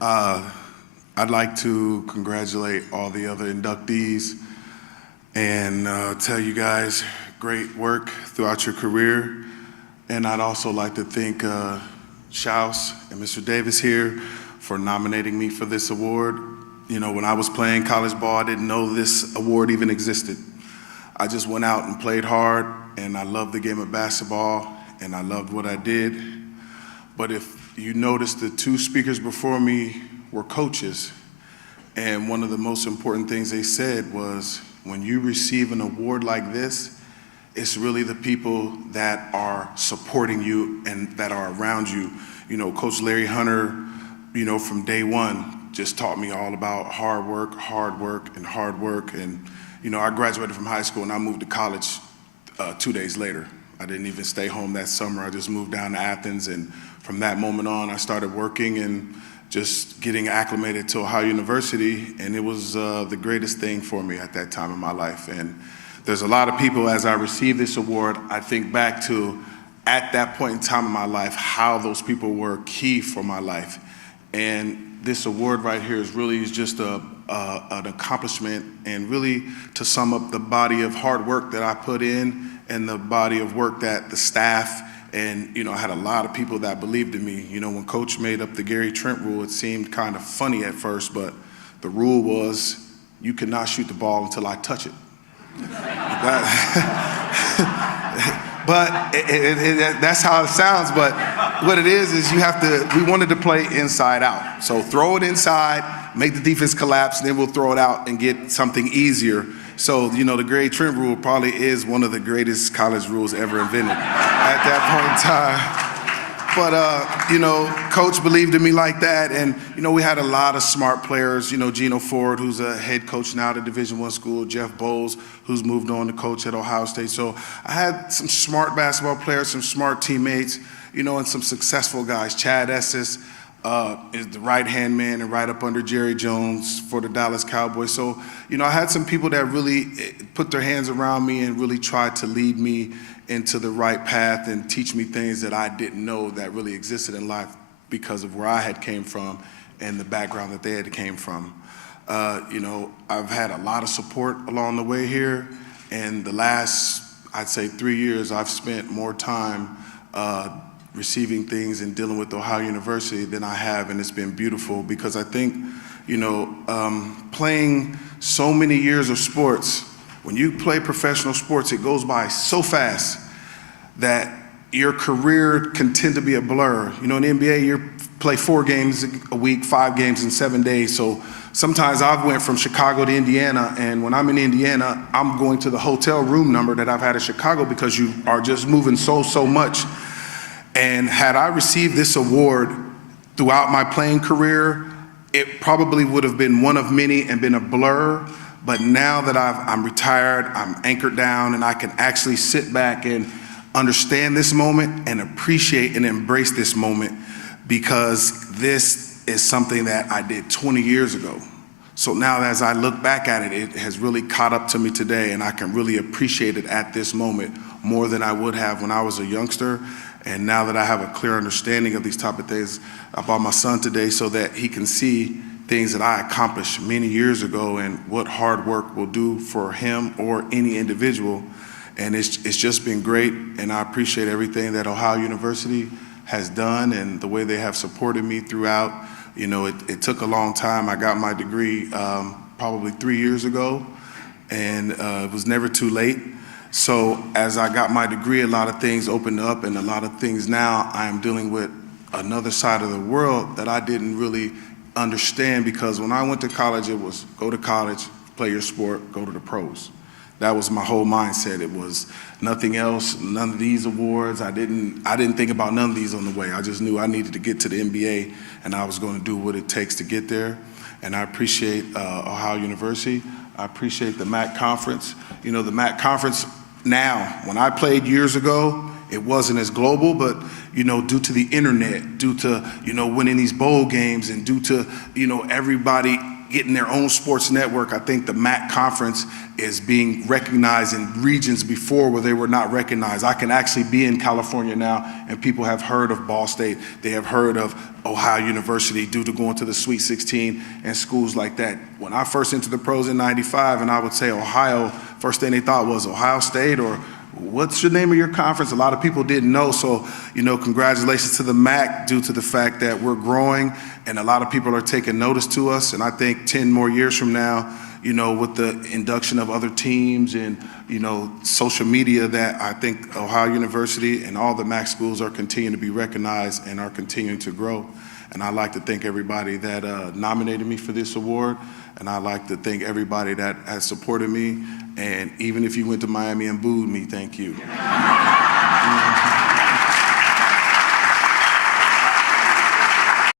I'd like to congratulate all the other inductees and tell you guys great work throughout your career. And I'd also like to thank Schaus and Mr. Davis here for nominating me for this award. You know, when I was playing college ball, I didn't know this award even existed. I just went out and played hard, and I loved the game of basketball, and I loved what I did. But if you notice, the two speakers before me were coaches, and one of the most important things they said was, when you receive an award like this, it's really the people that are supporting you and that are around you. You know, Coach Larry Hunter, you know, from day one, just taught me all about hard work, and hard work. And, you know, I graduated from high school and I moved to college 2 days later. I didn't even stay home that summer. I just moved down to Athens, and from that moment on, I started working and just getting acclimated to Ohio University, and it was the greatest thing for me at that time in my life. And there's a lot of people, as I receive this award, I think back to, at that point in time in my life, how those people were key for my life. And this award right here is really just an accomplishment, and really to sum up the body of hard work that I put in and the body of work that the staff, and, you know, I had a lot of people that believed in me. You know, when Coach made up the Trent rule, it seemed kind of funny at first, but the rule was you cannot shoot the ball until I touch it. But that's how it sounds, but what it is you have to, we wanted to play inside out. So throw it inside, make the defense collapse, then we'll throw it out and get something easier. So, you know, the Trent rule probably is one of the greatest college rules ever invented at that point in time. But, you know, Coach believed in me like that. And, you know, we had a lot of smart players. You know, Gino Ford, who's a head coach now at a Division I school, Jeff Bowles, who's moved on to coach at Ohio State. So I had some smart basketball players, some smart teammates, you know, and some successful guys. Chad Estes is the right-hand man and right up under Jerry Jones for the Dallas Cowboys. So, you know, I had some people that really put their hands around me and really tried to lead me into the right path and teach me things that I didn't know that really existed in life because of where I had came from and the background that they had came from. You know, I've had a lot of support along the way here, and the last, I'd say 3 years, I've spent more time receiving things and dealing with Ohio University than I have, and it's been beautiful because I think, you know, playing so many years of sports, when you play professional sports, it goes by so fast that your career can tend to be a blur. You know, in the NBA, you play 4 games a week, 5 games in 7 days. So sometimes I've went from Chicago to Indiana, and when I'm in Indiana, I'm going to the hotel room number that I've had in Chicago because you are just moving so much. And had I received this award throughout my playing career, it probably would have been one of many and been a blur. But now that I'm retired, I'm anchored down, and I can actually sit back and understand this moment and appreciate and embrace this moment, because this is something that I did 20 years ago. So now as I look back at it, it has really caught up to me today, and I can really appreciate it at this moment more than I would have when I was a youngster. And now that I have a clear understanding of these type of things, I bought my son today so that he can see things that I accomplished many years ago and what hard work will do for him or any individual. And it's just been great, and I appreciate everything that Ohio University has done and the way they have supported me throughout. You know, it took a long time. I got my degree probably 3 years ago, and it was never too late. So as I got my degree, a lot of things opened up, and a lot of things now I am dealing with another side of the world that I didn't really understand, because when I went to college, it was go to college, play your sport, go to the pros. That was my whole mindset. It was nothing else, none of these awards. I didn't think about none of these on the way. I just knew I needed to get to the NBA, and I was going to do what it takes to get there. And I appreciate Ohio University. I appreciate the MAC conference. You know, the MAC conference now, when I played years ago, it wasn't as global, but, due to the internet, due to, winning these bowl games, and due to, everybody getting their own sports network, I think the MAC conference is being recognized in regions before where they were not recognized. I can actually be in California now, and people have heard of Ball State. They have heard of Ohio University due to going to the Sweet 16 and schools like that. When I first entered the pros in '95, and I would say Ohio, first thing they thought was Ohio State, or what's the name of your conference? A lot of people didn't know. So, congratulations to the MAC due to the fact that we're growing and a lot of people are taking notice to us. And I think 10 more years from now, with the induction of other teams and, social media, that I think Ohio University and all the MAC schools are continuing to be recognized and are continuing to grow. And I'd like to thank everybody that nominated me for this award. And I'd like to thank everybody that has supported me. And even if you went to Miami and booed me, thank you.